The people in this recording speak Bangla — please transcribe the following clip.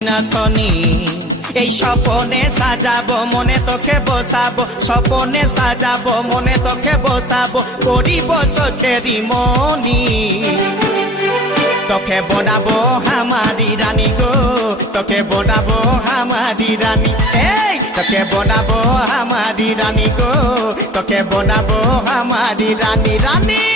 নাথনি এই স্বপনে সাজাবো মনে তোকে বসাবো স্বপনে সাজাবো মনে তোকে বসাবো করিব চোখেরি মনি তোকে বনাবো হামারি রানী গো তোকে বনাবো হামারি রানী এই তোকে বনাবো হামারি রানী গো তোকে বনাবো হামারি রানী রানী